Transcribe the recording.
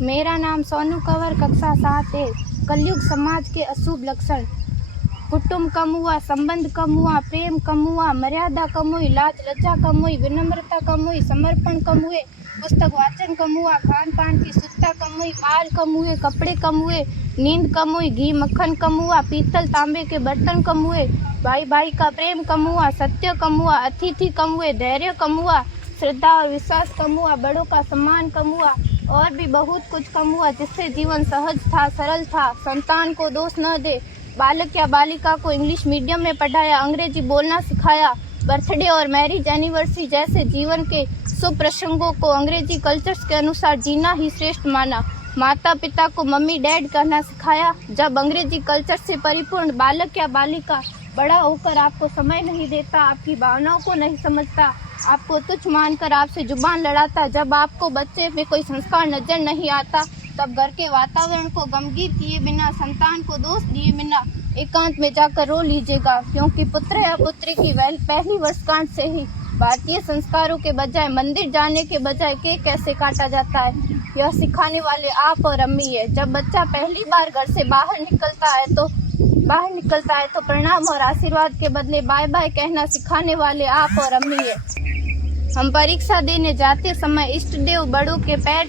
मेरा नाम सोनू कंवर, कक्षा 7 है। कलयुग समाज के अशुभ लक्षण। कुटुंब कम हुआ, संबंध कम हुआ, प्रेम कम हुआ, मर्यादा कम हुई, लाज लज्जा कम हुई, विनम्रता कम हुई, समर्पण कम हुए, पुस्तक वाचन कम हुआ, खान पान की शुद्धता कम हुई, बाल कम हुए, कपड़े कम हुए, नींद कम हुई, घी मक्खन कम हुआ, पीतल तांबे के बर्तन कम हुए, भाई भाई का प्रेम कम हुआ, सत्य कम हुआ, अतिथि कम हुए, धैर्य कम हुआ, श्रद्धा और विश्वास कम हुआ, बड़ों का सम्मान कम हुआ और भी बहुत कुछ कम हुआ, जिससे जीवन सहज था, सरल था। संतान को दोष न दे। बालक या बालिका को इंग्लिश मीडियम में पढ़ाया, अंग्रेजी बोलना सिखाया, बर्थडे और मैरिज एनिवर्सरी जैसे जीवन के शुभ प्रसंगों को अंग्रेजी कल्चर्स के अनुसार जीना ही श्रेष्ठ माना। माता पिता को मम्मी डैड कहना सिखाया। जब अंग्रेजी कल्चर से परिपूर्ण बालक या बालिका बड़ा होकर आपको समय नहीं देता, आपकी भावनाओं को नहीं समझता, आपको तुच्छ मानकर आपसे जुबान लड़ाता, जब आपको बच्चे में कोई संस्कार नजर नहीं आता, तब घर के वातावरण को गमगीन किए बिना, संतान को दोष दिए बिना एकांत में जाकर रो लीजिएगा, क्योंकि पुत्र या पुत्री की पहली वर्षगांठ से ही भारतीय संस्कारों के बजाय, मंदिर जाने के बजाय केक कैसे काटा जाता है, यह सिखाने वाले आप और अम्मी है। जब बच्चा पहली बार घर से बाहर निकलता है तो प्रणाम और आशीर्वाद के बदले बाय बाय कहना सिखाने वाले आप और अम्मी है। हम परीक्षा देने जाते समय इष्ट देव बड़ों के पैर